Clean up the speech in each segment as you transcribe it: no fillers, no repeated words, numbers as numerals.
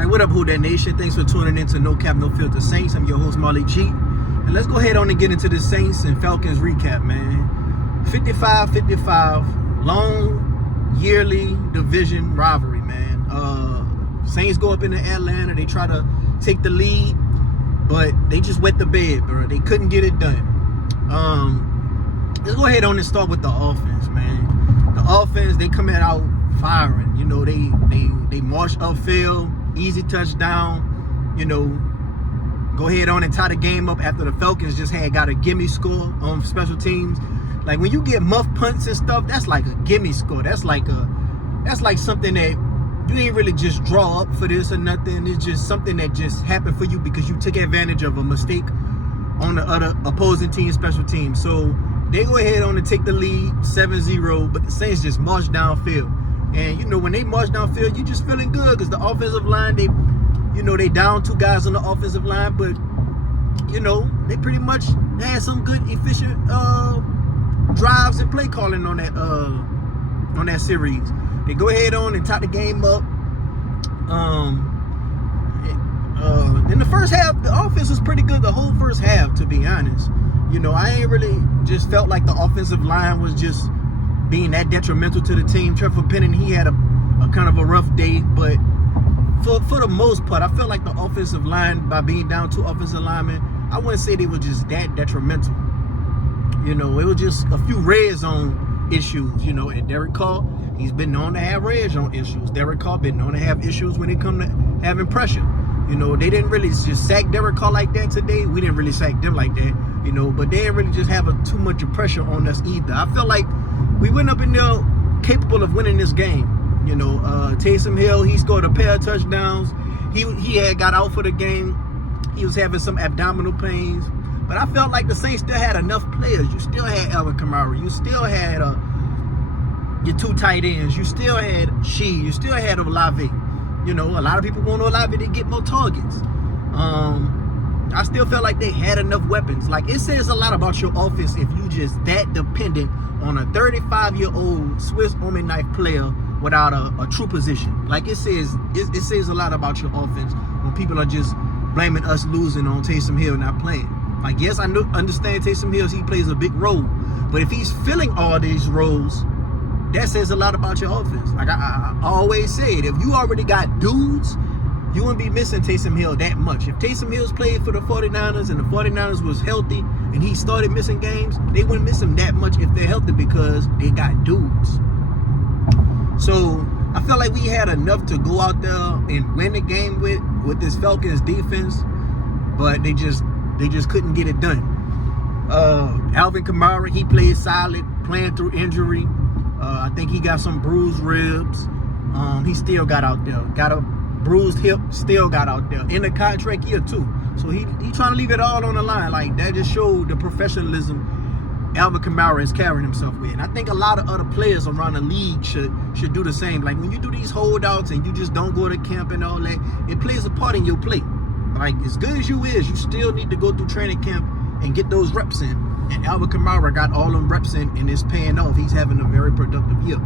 Hey, what up, Who That Nation? Thanks for tuning in to No Cap, No Filter Saints. I'm your host, Marley G. And let's go ahead on and get into the Saints and Falcons recap, man. 55-55, long, yearly division rivalry, man. Saints go up into Atlanta. They try to take the lead, but they just wet the bed, bro. They couldn't get it done. Let's go ahead on and start with the offense, man. The offense, they come out firing. You know, they march upfield. Easy touchdown, you know, go ahead on and tie the game up after the Falcons just got a gimme score on special teams. Like when you get muff punts and stuff, that's like a gimme score. That's like something that you ain't really just draw up for this or nothing. It's just something that just happened for you because you took advantage of a mistake on the other opposing team special team. So they go ahead on and take the lead 7-0, but the Saints just march downfield. And, you know, when they march downfield, you just feeling good because the offensive line, they down two guys on the offensive line, but, you know, they pretty much had some good, efficient drives and play calling on that series. They go ahead on and tie the game up. In the first half, the offense was pretty good the whole first half, to be honest. You know, I ain't really just felt like the offensive line was just being that detrimental to the team. Trevor Penning, he had a kind of a rough day, but for the most part, I felt like the offensive line, by being down two offensive linemen, I wouldn't say they were just that detrimental. You know, it was just a few red zone issues, you know, and Derek Carr, he's been known to have red zone issues. Derek Carr been known to have issues when it come to having pressure. You know, they didn't really just sack Derek Carr like that today. We didn't really sack them like that, you know, but they didn't really just have too much of pressure on us either. I felt like we went up in there capable of winning this game. You know, Taysom Hill, he scored a pair of touchdowns. He had got out for the game. He was having some abdominal pains. But I felt like the Saints still had enough players. You still had Alvin Kamara. You still had your two tight ends. You still had Shee. You still had Olave. You know, a lot of people want Olave to get more targets. I still felt like they had enough weapons. Like, it says a lot about your offense if you just that dependent on a 35-year-old Swiss Army knife player without a true position. Like, it says a lot about your offense when people are just blaming us losing on Taysom Hill not playing. Like, yes, I understand Taysom Hill, he plays a big role, but if he's filling all these roles, that says a lot about your offense. Like I always say it, if you already got dudes, you wouldn't be missing Taysom Hill that much. If Taysom Hill's played for the 49ers and the 49ers was healthy and he started missing games, they wouldn't miss him that much if they're healthy because they got dudes. So I felt like we had enough to go out there and win the game with this Falcons defense, but they just couldn't get it done. Alvin Kamara, he played solid, playing through injury. I think he got some bruised ribs. He still got out there. Got a bruised hip, still got out there in the contract year too. So he trying to leave it all on the line. Like, that just showed the professionalism Alvin Kamara is carrying himself with. And I think a lot of other players around the league should do the same. Like, when you do these holdouts and you just don't go to camp and all that, it plays a part in your play. Like, as good as you still need to go through training camp and get those reps in. And Alvin Kamara got all them reps in, and it's paying off. He's having a very productive year.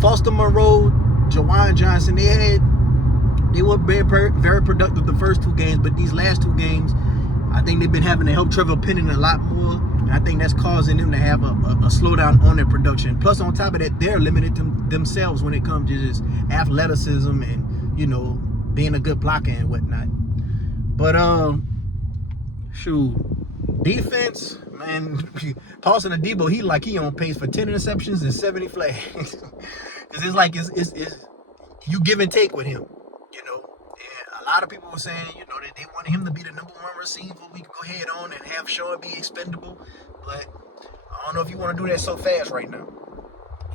Foster Moreau, Jawan Johnson, they were very productive the first two games, but these last two games, I think they've been having to help Trevor Penning a lot more, and I think that's causing them to have a slowdown on their production. Plus, on top of that, they're limited to themselves when it comes to just athleticism and, you know, being a good blocker and whatnot. But defense, man, Paulson Adebo, he on pace for 10 interceptions and 70 flags. Because it's like it's you give and take with him, you know. And a lot of people were saying, you know, that they wanted him to be the #1 receiver. We could go ahead on and have Shaw be expendable, but I don't know if you want to do that so fast right now.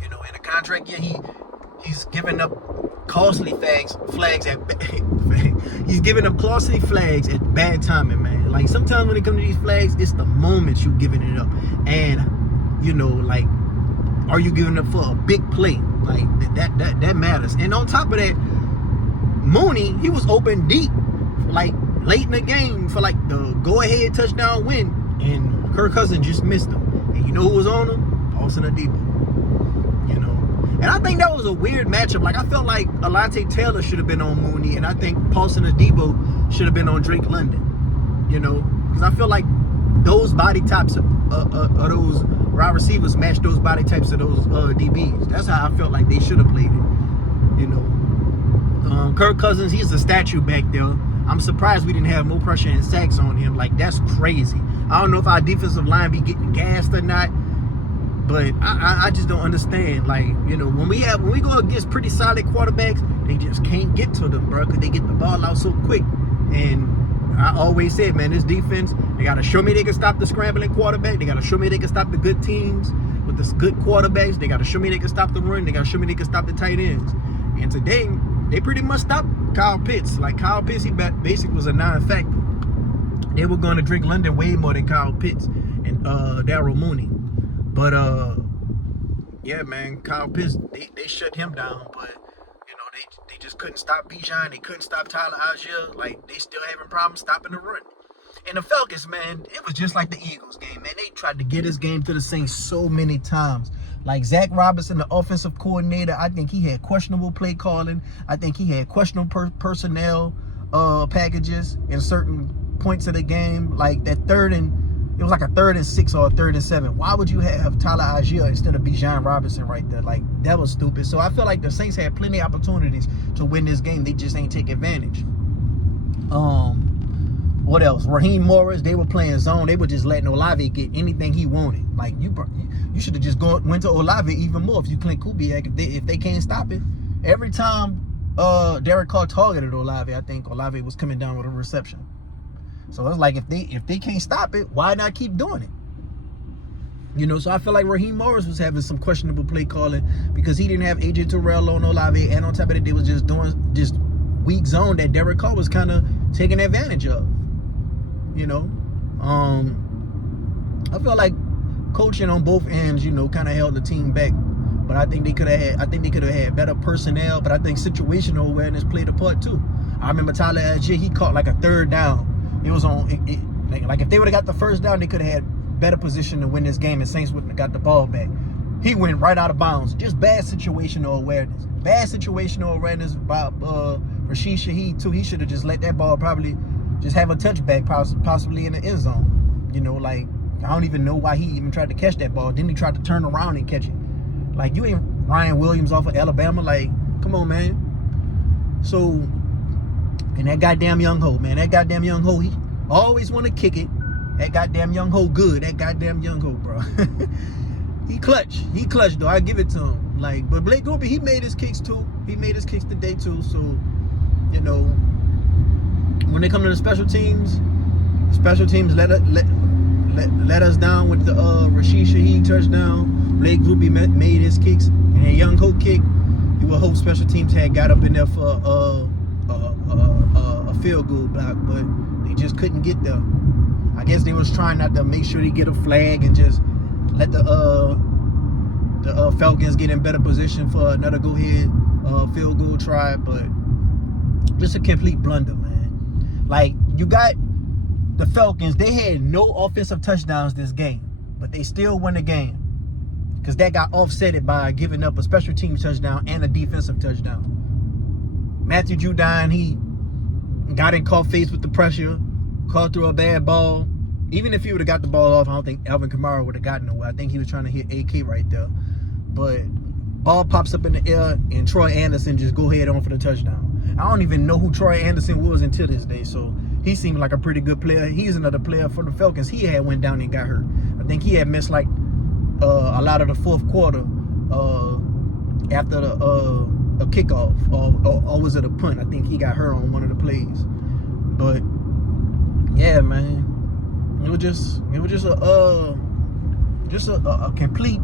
You know, in the contract year, he's giving up costly flags at he's giving up costly flags at bad timing, man. Like, sometimes when it comes to these flags, it's the moment you giving it up, and you know, like, are you giving up for a big play? Like, that matters. And on top of that, Mooney, he was open deep, like late in the game for like the go-ahead touchdown win, and Kirk Cousins just missed him. And you know who was on him? Paulson Adebo. You know, And I think that was a weird matchup. Like, I felt like Alante Taylor should have been on Mooney, and I think Paulson Adebo should have been on Drake London. You know, because I feel like those body types of those wide receivers match those body types of those DBs. That's how I felt like they should have played it. You know, Kirk Cousins, he's a statue back there. I'm surprised we didn't have more pressure and sacks on him. Like, that's crazy. I don't know if our defensive line be getting gassed or not, but I just don't understand. Like, you know, when we go against pretty solid quarterbacks, they just can't get to them, bro, because they get the ball out so quick. And I always said, man, this defense, they got to show me they can stop the scrambling quarterback. They got to show me they can stop the good teams with the good quarterbacks. They got to show me they can stop the run. They got to show me they can stop the tight ends. And today, they pretty much stopped Kyle Pitts. Like, Kyle Pitts, he basically was a non-factor. They were going to Drake London way more than Kyle Pitts and Darryl Mooney. But, yeah, man, Kyle Pitts, they shut him down. But, you know, they just couldn't stop Bijan. They couldn't stop Tyler Algier. Like, they still having problems stopping the run. And the Falcons, man, it was just like the Eagles game, man. They tried to get this game to the Saints so many times. Like, Zach Robinson, the offensive coordinator, I think he had questionable play calling. I think he had questionable personnel packages in certain points of the game. Like, it was like a 3rd and 6 or a 3rd and 7. Why would you have Tyler Algier instead of Bijan Robinson right there? Like, that was stupid. So I feel like the Saints had plenty of opportunities to win this game. They just ain't take advantage. What else? Raheem Morris, they were playing zone. They were just letting Olave get anything he wanted. Like, you should have just went to Olave even more if you Clint Kubiak. If they can't stop it. Every time Derek Carr targeted Olave, I think Olave was coming down with a reception. So it's like, if they can't stop it, why not keep doing it? You know, so I feel like Raheem Morris was having some questionable play calling because he didn't have AJ Terrell on Olave, and on top of it, they was just doing weak zone that Derek Carr was kind of taking advantage of. You know, I feel like coaching on both ends, you know, kind of held the team back. But I think they could have had better personnel. But I think situational awareness played a part too. I remember Tyler Algier, he caught like a 3rd down. It was on like if they would have got the 1st down, they could have had better position to win this game, and Saints wouldn't have got the ball back. He went right out of bounds. Just bad situational awareness. Bad situational awareness by Rashid Shaheed too. He should have just let that ball probably just have a touchback, possibly in the end zone. You know, like, I don't even know why he even tried to catch that ball. Then he tried to turn around and catch it. Like, you ain't Ryan Williams off of Alabama. Like, come on, man. So, and that goddamn Young Ho, man. That goddamn Young Ho, he always want to kick it. That goddamn Young Ho good. That goddamn Young Ho, bro. He clutch. He clutch, though. I give it to him. Like, but Blake Grupe, he made his kicks, too. He made his kicks today, too. So, you know, when they come to the special teams let us down with the Rashid Shaheed touchdown. Blake Grupe made his kicks, and a Young Ho kick. You would hope special teams had got up in there for a field goal block, but they just couldn't get there. I guess they was trying not to make sure they get a flag and just let the Falcons get in better position for another go-ahead field goal try, but just a complete blunder, man. Like, you got the Falcons, they had no offensive touchdowns this game, but they still won the game because that got offsetted by giving up a special team touchdown and a defensive touchdown. Matthew Judon, he got in caught face with the pressure, caught through a bad ball. Even if he would have got the ball off, I don't think Alvin Kamara would have gotten nowhere. I think he was trying to hit AK right there. But ball pops up in the air, and Troy Anderson just go ahead on for the touchdown. I don't even know who Troy Anderson was until this day, so he seemed like a pretty good player. He's another player for the Falcons. He had went down and got hurt. I think he had missed like a lot of the 4th quarter after a kickoff or was it a punt? I think he got hurt on one of the plays. But yeah, man, it was just a complete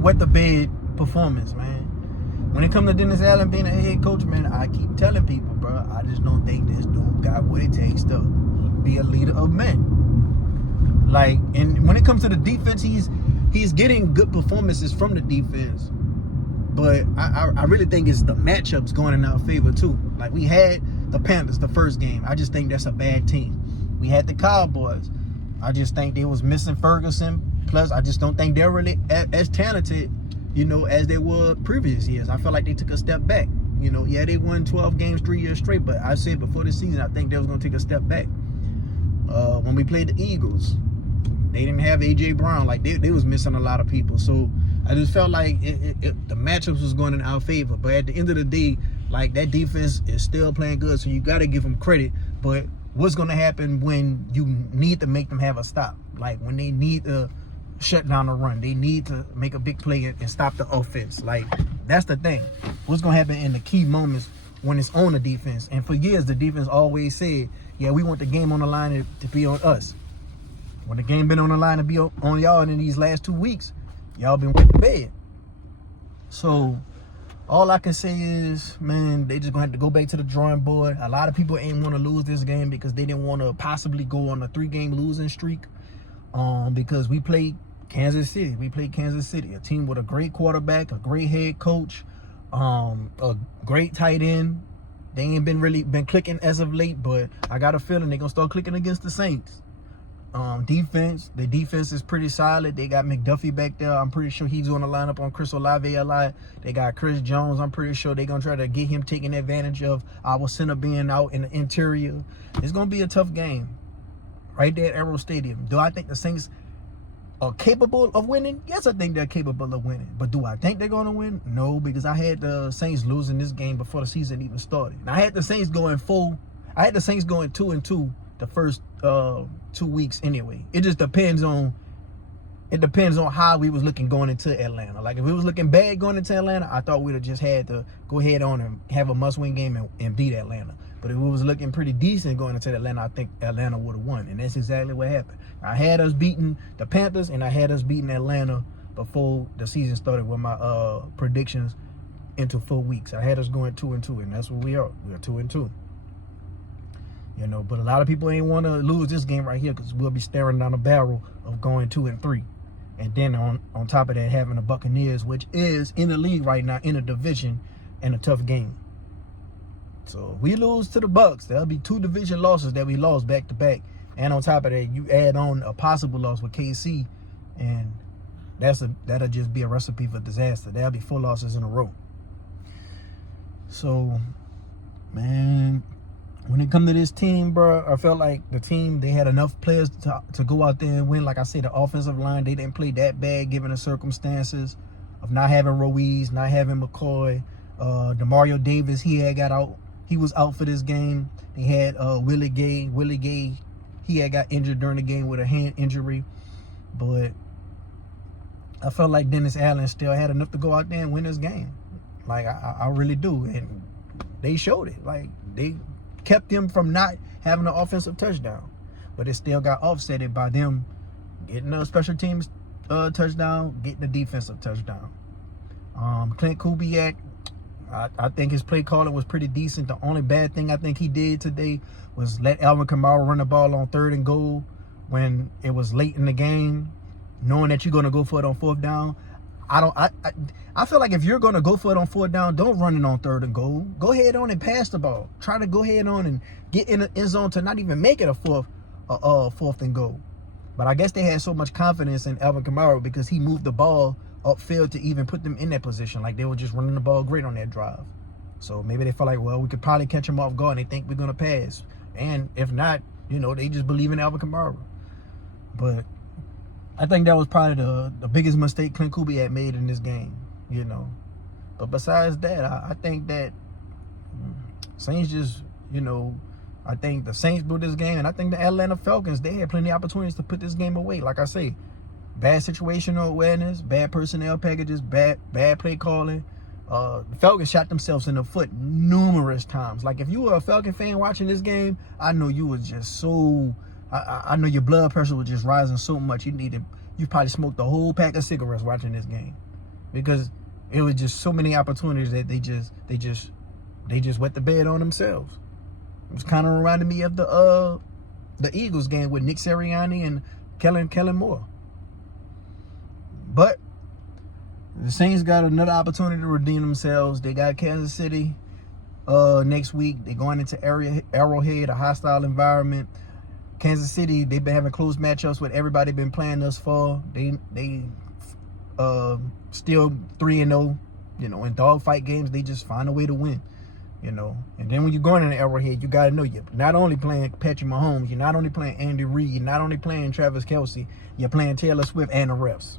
wet the bed performance, man. When it comes to Dennis Allen being a head coach, man, I keep telling people, bro, I just don't think this dude got what it takes to be a leader of men. Like, and when it comes to the defense, he's getting good performances from the defense. But I really think it's the matchups going in our favor, too. Like, we had the Panthers the first game. I just think that's a bad team. We had the Cowboys. I just think they was missing Ferguson. Plus, I just don't think they're really as talented as they were previous years. I felt like they took a step back. Yeah, they won 12 games 3 years straight, but I said before the season, I think they was going to take a step back. When we played the Eagles, they didn't have A.J. Brown. Like, they was missing a lot of people. So I just felt like the matchups was going in our favor. But at the end of the day, like, that defense is still playing good, so you got to give them credit. But what's going to happen when you need to make them have a stop? Like, when they need to shut down the run, they need to make a big play and stop the offense. Like, that's the thing. What's going to happen in the key moments when it's on the defense? And for years, the defense always said, yeah, we want the game on the line to be on us. When the game been on the line to be on y'all in these last 2 weeks, y'all been wet to bed. So all I can say is, man, they just gonna have to go back to the drawing board. A lot of people ain't want to lose this game because they didn't want to possibly go on a 3-game losing streak. Because we played Kansas City. A team with a great quarterback, a great head coach, a great tight end. They ain't been clicking as of late, but I got a feeling they're gonna start clicking against the Saints. The defense is pretty solid. They got McDuffie back there. I'm pretty sure he's going to line up on Chris Olave a lot. They got Chris Jones. I'm pretty sure they're going to try to get him taking advantage of our center being out in the interior. It's going to be a tough game right there at Arrow Stadium. Do I think the Saints are capable of winning? Yes, I think they're capable of winning. But do I think they're going to win? No, because I had the Saints losing this game before the season even started. And I had the Saints going 2-2 the first 2 weeks anyway. It just depends on how we was looking going into Atlanta. Like, if it was looking bad going into Atlanta, I thought we'd have just had to go ahead on and have a must-win game and beat Atlanta. But if it was looking pretty decent going into Atlanta, I think Atlanta would have won. And that's exactly what happened. I had us beating the Panthers and I had us beating Atlanta before the season started with my predictions into 4 weeks. I had us going 2-2, and that's what we are. We are 2-2. But a lot of people ain't want to lose this game right here because we'll be staring down the barrel of going 2-3. And then on top of that, having the Buccaneers, which is in the league right now, in a division, and a tough game. So if we lose to the Bucs, there'll be 2 division losses that we lost back-to-back. And on top of that, you add on a possible loss with KC, and that'll just be a recipe for disaster. That'll be 4 losses in a row. So, man, when it come to this team, bro, I felt like the team, they had enough players to go out there and win. Like I said, the offensive line, they didn't play that bad given the circumstances of not having Ruiz, not having McCoy. DeMario Davis, he was out for this game. They had Willie Gay, he had got injured during the game with a hand injury. But I felt like Dennis Allen still had enough to go out there and win this game. Like, I really do. And they showed it. Like, they kept them from not having an offensive touchdown, but it still got offsetted by them getting a special teams touchdown, getting a defensive touchdown. Clint Kubiak, I think his play calling was pretty decent. The only bad thing I think he did today was let Alvin Kamara run the ball on 3rd and goal when it was late in the game, knowing that you're going to go for it on 4th down. I feel like if you're going to go for it on 4th down, don't run it on 3rd and goal. Go ahead on and pass the ball. Try to go ahead on and get in the end zone to not even make it a 4th and goal. But I guess they had so much confidence in Alvin Kamara because he moved the ball upfield to even put them in that position. Like, they were just running the ball great on that drive. So maybe they felt like, well, we could probably catch him off guard and they think we're going to pass. And if not, they just believe in Alvin Kamara. But I think that was probably the biggest mistake Clint Kubiak made in this game, But besides that, I think that Saints just, I think the Saints blew this game, and I think the Atlanta Falcons, they had plenty of opportunities to put this game away. Like I say, bad situational awareness, bad personnel packages, bad play calling. The Falcons shot themselves in the foot numerous times. Like, if you were a Falcon fan watching this game, I know you was just so... I know your blood pressure was just rising so much. You probably smoked a whole pack of cigarettes watching this game, because it was just so many opportunities that they just wet the bed on themselves. It was kind of reminding me of the Eagles game with Nick Sirianni and Kellen Moore. But the Saints got another opportunity to redeem themselves. They got Kansas City next week. They're going into Arrowhead, a hostile environment. Kansas City, they've been having close matchups with everybody been playing thus far. They still 3-0. You know, in dogfight games, they just find a way to win. You know, and then when you're going in the Arrowhead, you got to know you're not only playing Patrick Mahomes, you're not only playing Andy Reid, you're not only playing Travis Kelce, you're playing Taylor Swift and the refs.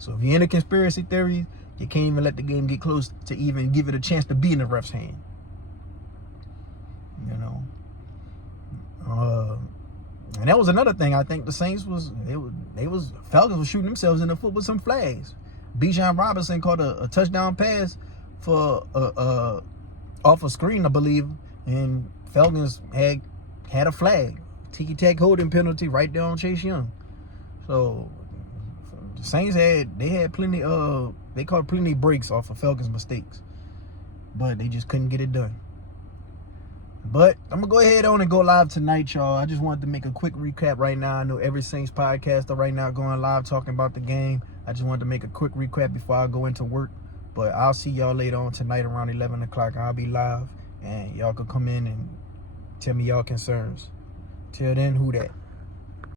So if you're into conspiracy theories, you can't even let the game get close to even give it a chance to be in the refs' hand. You know, and that was another thing. I think the Saints Falcons was shooting themselves in the foot with some flags. Bijan Robinson caught a touchdown pass for off a screen, I believe, and Falcons had a flag, ticky-tack holding penalty right there on Chase Young. So the Saints had plenty they caught plenty of breaks off of Falcons' mistakes, but they just couldn't get it done. But I'm gonna go ahead on and go live tonight, y'all. I just wanted to make a quick recap right now. I know every Saints podcaster right now going live talking about the game. I just wanted to make a quick recap before I go into work. But I'll see y'all later on tonight around 11 o'clock. I'll be live, and y'all can come in and tell me y'all concerns. Till then, who dat?